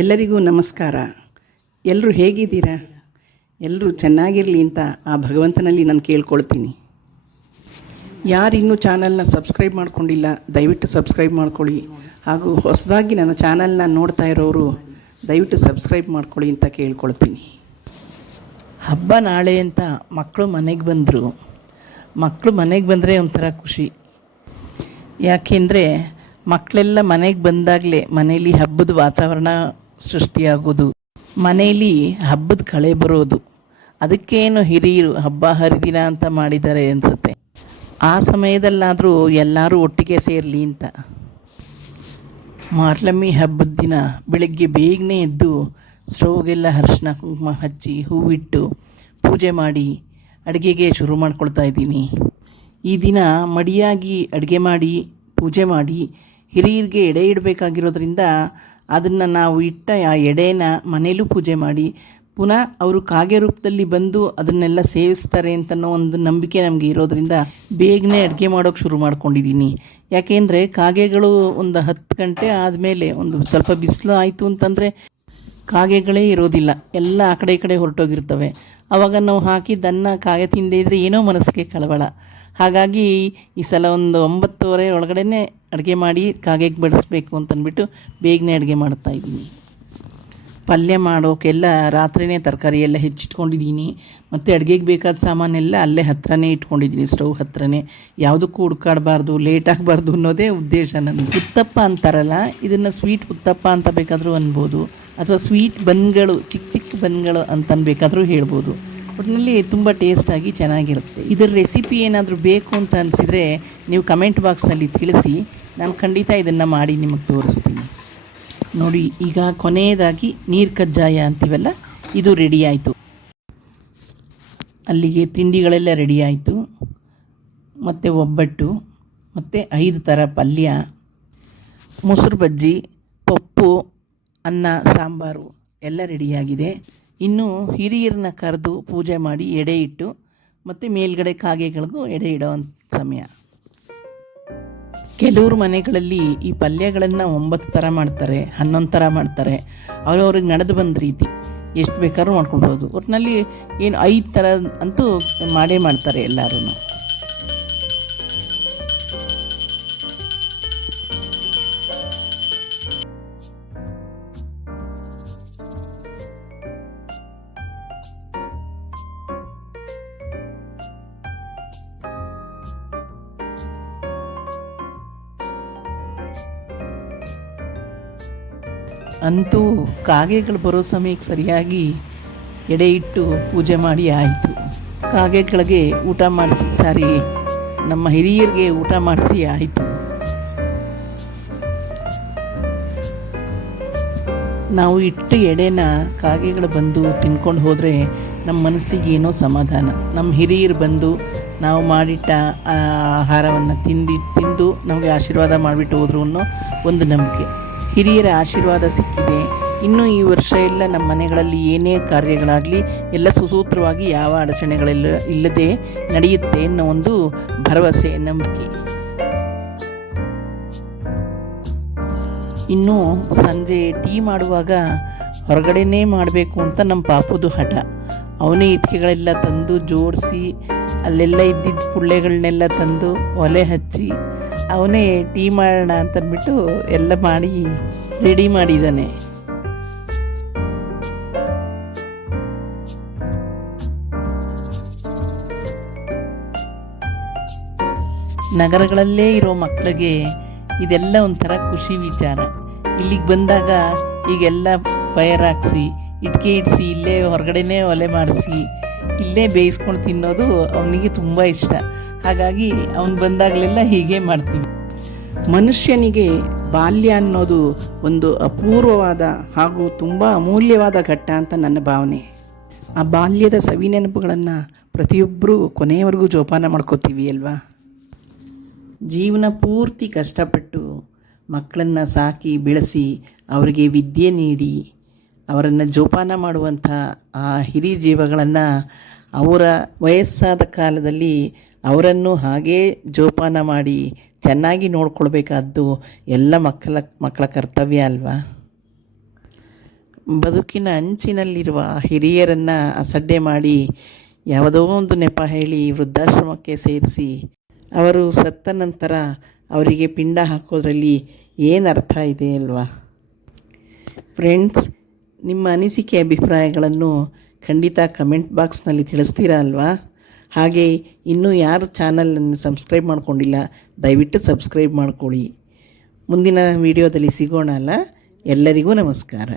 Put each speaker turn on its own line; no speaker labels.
ಎಲ್ಲರಿಗೂ ನಮಸ್ಕಾರ. ಎಲ್ಲರೂ ಹೇಗಿದ್ದೀರಾ? ಎಲ್ಲರೂ ಚೆನ್ನಾಗಿರಲಿ ಅಂತ ಆ ಭಗವಂತನಲ್ಲಿ ನಾನು ಕೇಳ್ಕೊಳ್ತೀನಿ. ಯಾರಿನ್ನೂ ಚಾನಲ್ನ ಸಬ್ಸ್ಕ್ರೈಬ್ ಮಾಡ್ಕೊಂಡಿಲ್ಲ, ದಯವಿಟ್ಟು ಸಬ್ಸ್ಕ್ರೈಬ್ ಮಾಡ್ಕೊಳ್ಳಿ. ಹಾಗೂ ಹೊಸದಾಗಿ ನನ್ನ ಚಾನಲ್ನ ನೋಡ್ತಾ ಇರೋರು, ದಯವಿಟ್ಟು ಸಬ್ಸ್ಕ್ರೈಬ್ ಮಾಡ್ಕೊಳ್ಳಿ ಅಂತ ಕೇಳ್ಕೊಳ್ತೀನಿ. ಹಬ್ಬ ನಾಳೆ ಅಂತ ಮಕ್ಕಳು ಮನೆಗೆ ಬಂದರು. ಮಕ್ಕಳು ಮನೆಗೆ ಬಂದರೆ ಒಂಥರ ಖುಷಿ. ಯಾಕೆಂದರೆ ಮಕ್ಕಳೆಲ್ಲ ಮನೆಗೆ ಬಂದಾಗಲೇ ಮನೆಯಲ್ಲಿ ಹಬ್ಬದ ವಾತಾವರಣ ಸೃಷ್ಟಿಯಾಗೋದು ಮನೆಯಲ್ಲಿ ಹಬ್ಬದ ಕಳೆ ಬರೋದು. ಅದಕ್ಕೇನು ಹಿರಿಯರು ಹಬ್ಬ ಹರಿದಿನ ಅಂತ ಮಾಡಿದ್ದಾರೆ ಅನಿಸುತ್ತೆ. ಆ ಸಮಯದಲ್ಲಾದರೂ ಎಲ್ಲರೂ ಒಟ್ಟಿಗೆ ಸೇರಲಿ ಅಂತ. ಮಾರ್ಲಮ್ಮಿ ಹಬ್ಬದ ದಿನ ಬೆಳಗ್ಗೆ ಬೇಗನೆ ಎದ್ದು ಸ್ಟವ್ಗೆಲ್ಲ ಅರಿಶಿನ ಕುಂಕುಮ ಹಚ್ಚಿ ಹೂವಿಟ್ಟು ಪೂಜೆ ಮಾಡಿ ಅಡುಗೆಗೆ ಶುರು ಮಾಡ್ಕೊಳ್ತಾ ಇದ್ದೀನಿ. ಈ ದಿನ ಮಡಿಯಾಗಿ ಅಡುಗೆ ಮಾಡಿ, ಪೂಜೆ ಮಾಡಿ ಹಿರಿಯರಿಗೆ ಎಡೆ ಇಡಬೇಕಾಗಿರೋದ್ರಿಂದ ಅದನ್ನು ನಾವು ಇಟ್ಟ ಆ ಎಡೆನ ಮನೇಲೂ ಪೂಜೆ ಮಾಡಿ, ಪುನಃ ಅವರು ಕಾಗೆ ರೂಪದಲ್ಲಿ ಬಂದು ಅದನ್ನೆಲ್ಲ ಸೇವಿಸ್ತಾರೆ ಅಂತನೋ ಒಂದು ನಂಬಿಕೆ ನಮಗೆ ಇರೋದ್ರಿಂದ ಬೇಗನೆ ಅಡುಗೆ ಮಾಡೋಕ್ಕೆ ಶುರು ಮಾಡ್ಕೊಂಡಿದ್ದೀನಿ ಯಾಕೆಂದರೆ ಕಾಗೆಗಳು ಒಂದು ಹತ್ತು ಗಂಟೆ ಆದಮೇಲೆ ಒಂದು ಸ್ವಲ್ಪ ಬಿಸಿಲು ಆಯಿತು ಅಂತಂದರೆ ಕಾಗೆಗಳೇ ಇರೋದಿಲ್ಲ. ಎಲ್ಲ ಆ ಕಡೆ ಈ ಕಡೆ ಹೊರಟೋಗಿರ್ತವೆ. ಆವಾಗ ನಾವು ಹಾಕಿದ್ದನ್ನು ಕಾಗೆ ತಿಂದೇ ಇದ್ದರೆ ಏನೋ ಮನಸ್ಸಿಗೆ ಕಳವಳ. ಹಾಗಾಗಿ ಈ ಸಲ ಒಂದು ಒಂಬತ್ತುವರೆ ಒಳಗಡೆ ಅಡುಗೆ ಮಾಡಿ ಕಾಗೆಗೆ ಬಡಿಸ್ಬೇಕು ಅಂತಂದ್ಬಿಟ್ಟು ಬೇಗನೆ ಅಡುಗೆ ಮಾಡ್ತಾ ಇದ್ದೀನಿ. ಪಲ್ಯ ಮಾಡೋಕ್ಕೆಲ್ಲ ರಾತ್ರಿನೇ ತರಕಾರಿ ಎಲ್ಲ ಹೆಚ್ಚಿಟ್ಕೊಂಡಿದ್ದೀನಿ. ಮತ್ತು ಅಡುಗೆಗೆ ಬೇಕಾದ ಸಾಮಾನೆಲ್ಲ ಅಲ್ಲೇ ಹತ್ರನೇ ಇಟ್ಕೊಂಡಿದ್ದೀನಿ, ಸ್ಟವ್ ಹತ್ರನೇ. ಯಾವುದಕ್ಕೂ ಹುಡ್ಕಾಡಬಾರ್ದು, ಲೇಟ್ ಆಗಬಾರ್ದು ಅನ್ನೋದೇ ಉದ್ದೇಶ ನನಗೆ. ಉತ್ತಪ್ಪ ಅಂತಾರಲ್ಲ, ಇದನ್ನು ಸ್ವೀಟ್ ಉತ್ತಪ್ಪ ಅಂತ ಬೇಕಾದರೂ ಅನ್ಬೋದು, ಅಥವಾ ಸ್ವೀಟ್ ಬನ್ಗಳು ಚಿಕ್ಕ ಚಿಕ್ಕ ಬನ್ಗಳು ಅಂತ ಬೇಕಾದರೂ ಹೇಳ್ಬೋದು. ಒಟ್ಟಿನಲ್ಲಿ ತುಂಬ ಟೇಸ್ಟಾಗಿ ಚೆನ್ನಾಗಿರುತ್ತೆ. ಇದರ ರೆಸಿಪಿ ಏನಾದರೂ ಬೇಕು ಅಂತ ಅನಿಸಿದರೆ ನೀವು ಕಮೆಂಟ್ ಬಾಕ್ಸ್ನಲ್ಲಿ ತಿಳಿಸಿ. ನಾನು ಖಂಡಿತ ಇದನ್ನು ಮಾಡಿ ನಿಮಗೆ ತೋರಿಸ್ತೀನಿ. ನೋಡಿ, ಈಗ ಕೊನೆಯದಾಗಿ ನೀರು ಕಜ್ಜಾಯ ಅಂತೀವಲ್ಲ, ಇದು ರೆಡಿ ಆಯಿತು. ಅಲ್ಲಿಗೆ ತಿಂಡಿಗಳೆಲ್ಲ ರೆಡಿ ಆಯಿತು. ಮತ್ತು ಒಬ್ಬಟ್ಟು, ಮತ್ತು ಐದು ಥರ ಪಲ್ಯ, ಮೊಸರು ಬಜ್ಜಿ, ಪಪ್ಪು, ಅನ್ನ, ಸಾಂಬಾರು ಎಲ್ಲ ರೆಡಿಯಾಗಿದೆ ಇನ್ನು ಹಿರಿಯರನ್ನ ಕರೆದು ಪೂಜೆ ಮಾಡಿ ಎಡೆ ಇಟ್ಟು, ಮತ್ತು ಮೇಲ್ಗಡೆ ಕಾಗೆಗಳಿಗೂ ಎಡೆ ಇಡೋ ಸಮಯ. ಕೆಲವರು ಮನೆಗಳಲ್ಲಿ ಈ ಪಲ್ಯಗಳನ್ನು ಒಂಬತ್ತು ಥರ ಮಾಡ್ತಾರೆ, ಹನ್ನೊಂದು ಥರ ಮಾಡ್ತಾರೆ. ಅವ್ರವ್ರಿಗೆ ನಡೆದು ಬಂದ ರೀತಿ. ಎಷ್ಟು ಬೇಕಾದ್ರೂ ಮಾಡ್ಕೊಳ್ಬೋದು. ಒಟ್ಟಿನಲ್ಲಿ ಏನು ಐದು ಥರ ಅಂತೂ ಮಾಡೇ ಮಾಡ್ತಾರೆ ಎಲ್ಲರೂ ಅಂತೂ ಕಾಗೆಗಳು ಬರೋ ಸಮಯಕ್ಕೆ ಸರಿಯಾಗಿ ಎಡೆ ಇಟ್ಟು ಪೂಜೆ ಮಾಡಿ ಆಯಿತು. ಕಾಗೆಗಳಿಗೆ ಊಟ ಮಾಡಿಸಿ, ಸಾರಿ, ನಮ್ಮ ಹಿರಿಯರಿಗೆ ಊಟ ಮಾಡಿಸಿ ಆಯಿತು. ನಾವು ಇಟ್ಟು ಎಡೆನ ಕಾಗೆಗಳು ಬಂದು ತಿನ್ಕೊಂಡು ಹೋದರೆ ನಮ್ಮ ಮನಸ್ಸಿಗೆ ಏನೋ ಸಮಾಧಾನ. ನಮ್ಮ ಹಿರಿಯರು ಬಂದು ನಾವು ಮಾಡಿಟ್ಟ ಆಹಾರವನ್ನು ತಿಂದು ತಿಂದು ನಮಗೆ ಆಶೀರ್ವಾದ ಮಾಡಿಬಿಟ್ಟು ಹೋದ್ರು ಅನ್ನೋ ಒಂದು ನಂಬಿಕೆ. ಹಿರಿಯರ ಆಶೀರ್ವಾದ ಸಿಕ್ಕಿದೆ. ಇನ್ನು ಈ ವರ್ಷ ಎಲ್ಲ ನಮ್ಮ ಮನೆಗಳಲ್ಲಿ ಏನೇ ಕಾರ್ಯಗಳಾಗಲಿ, ಎಲ್ಲ ಸುಸೂತ್ರವಾಗಿ ಯಾವ ಅಡಚಣೆಗಳೆಲ್ಲ ಇಲ್ಲದೆ ನಡೆಯುತ್ತೆ ಅನ್ನೋ ಒಂದು ಭರವಸೆ, ನಂಬಿಕೆ. ಇನ್ನು ಸಂಜೆ ಟೀ ಮಾಡುವಾಗ ಹೊರಗಡೆನೇ ಮಾಡಬೇಕು ಅಂತ ನಮ್ಮ ಪಾಪುದು ಹಠ. ಅವನೇ ಇಟ್ಕೆಗಳೆಲ್ಲ ತಂದು ಜೋಡಿಸಿ, ಅಲ್ಲೆಲ್ಲ ಇದ್ದಿದ್ದ ಪುಳ್ಳೆಗಳನ್ನೆಲ್ಲ ತಂದು ಒಲೆ ಹಚ್ಚಿ ಅವನೇ ಟೀ ಮಾಡೋಣ ಅಂತಂದ್ಬಿಟ್ಟು ಎಲ್ಲ ಮಾಡಿ ರೆಡಿ ಮಾಡಿದ್ದಾನೆ. ನಗರಗಳಲ್ಲೇ ಇರೋ ಮಕ್ಕಳಿಗೆ ಇದೆಲ್ಲ ಒಂಥರ ಖುಷಿ ವಿಚಾರ. ಇಲ್ಲಿಗೆ ಬಂದಾಗ ಈಗೆಲ್ಲ ಫೈರ್ ಹಾಕ್ಸಿ, ಇಟ್ಕೆ ಇಡಿಸಿ, ಇಲ್ಲೇ ಹೊರಗಡೆನೇ ಒಲೆ ಮಾಡಿಸಿ ಇಲ್ಲೇ ಬೇಯಿಸ್ಕೊಂಡು ತಿನ್ನೋದು ಅವನಿಗೆ ತುಂಬ ಇಷ್ಟ. ಹಾಗಾಗಿ ಅವನು ಬಂದಾಗಲೆಲ್ಲ ಹೀಗೆ ಮಾಡ್ತೀವಿ. ಮನುಷ್ಯನಿಗೆ ಬಾಲ್ಯ ಅನ್ನೋದು ಒಂದು ಅಪೂರ್ವವಾದ ಹಾಗೂ ತುಂಬ ಅಮೂಲ್ಯವಾದ ಘಟ್ಟ ಅಂತ ನನ್ನ ಭಾವನೆ. ಆ ಬಾಲ್ಯದ ಸವಿ ನೆನಪುಗಳನ್ನು ಪ್ರತಿಯೊಬ್ಬರೂ ಕೊನೆಯವರೆಗೂ ಜೋಪಾನ ಮಾಡ್ಕೋತೀವಿ ಅಲ್ವಾ? ಜೀವನ ಪೂರ್ತಿ ಕಷ್ಟಪಟ್ಟು ಮಕ್ಕಳನ್ನು ಸಾಕಿ ಬೆಳೆಸಿ ಅವರಿಗೆ ವಿದ್ಯೆ ನೀಡಿ ಅವರನ್ನು ಜೋಪಾನ ಮಾಡುವಂಥ ಆ ಹಿರಿ ಜೀವಗಳನ್ನು ಅವರ ವಯಸ್ಸಾದ ಕಾಲದಲ್ಲಿ ಅವರನ್ನು ಹಾಗೇ ಜೋಪಾನ ಮಾಡಿ ಚೆನ್ನಾಗಿ ನೋಡ್ಕೊಳ್ಬೇಕಾದ್ದು ಎಲ್ಲ ಮಕ್ಕಳ ಮಕ್ಕಳ ಕರ್ತವ್ಯ ಅಲ್ವಾ? ಬದುಕಿನ ಅಂಚಿನಲ್ಲಿರುವ ಹಿರಿಯರನ್ನು ಅಸಡ್ಡೆ ಮಾಡಿ ಯಾವುದೋ ಒಂದು ನೆಪ ಹೇಳಿ ವೃದ್ಧಾಶ್ರಮಕ್ಕೆ ಸೇರಿಸಿ ಅವರು ಸತ್ತ ನಂತರ ಅವರಿಗೆ ಪಿಂಡ ಹಾಕೋದ್ರಲ್ಲಿ ಏನು ಅರ್ಥ ಇದೆ ಅಲ್ವಾ? ಫ್ರೆಂಡ್ಸ್ ನಿಮ್ಮ ಅನಿಸಿಕೆ ಅಭಿಪ್ರಾಯಗಳನ್ನು ಖಂಡಿತ ಕಮೆಂಟ್ ಬಾಕ್ಸ್ನಲ್ಲಿ ತಿಳಿಸ್ತೀರಾ ಅಲ್ವಾ? ಹಾಗೆ ಇನ್ನೂ ಯಾರು ಚಾನಲನ್ನು ಸಬ್ಸ್ಕ್ರೈಬ್ ಮಾಡಿಕೊಂಡಿಲ್ಲ, ದಯವಿಟ್ಟು ಸಬ್ಸ್ಕ್ರೈಬ್ ಮಾಡ್ಕೊಳ್ಳಿ. ಮುಂದಿನ ವಿಡಿಯೋದಲ್ಲಿ ಸಿಗೋಣ ಅಲ್ಲ? ಎಲ್ಲರಿಗೂ ನಮಸ್ಕಾರ.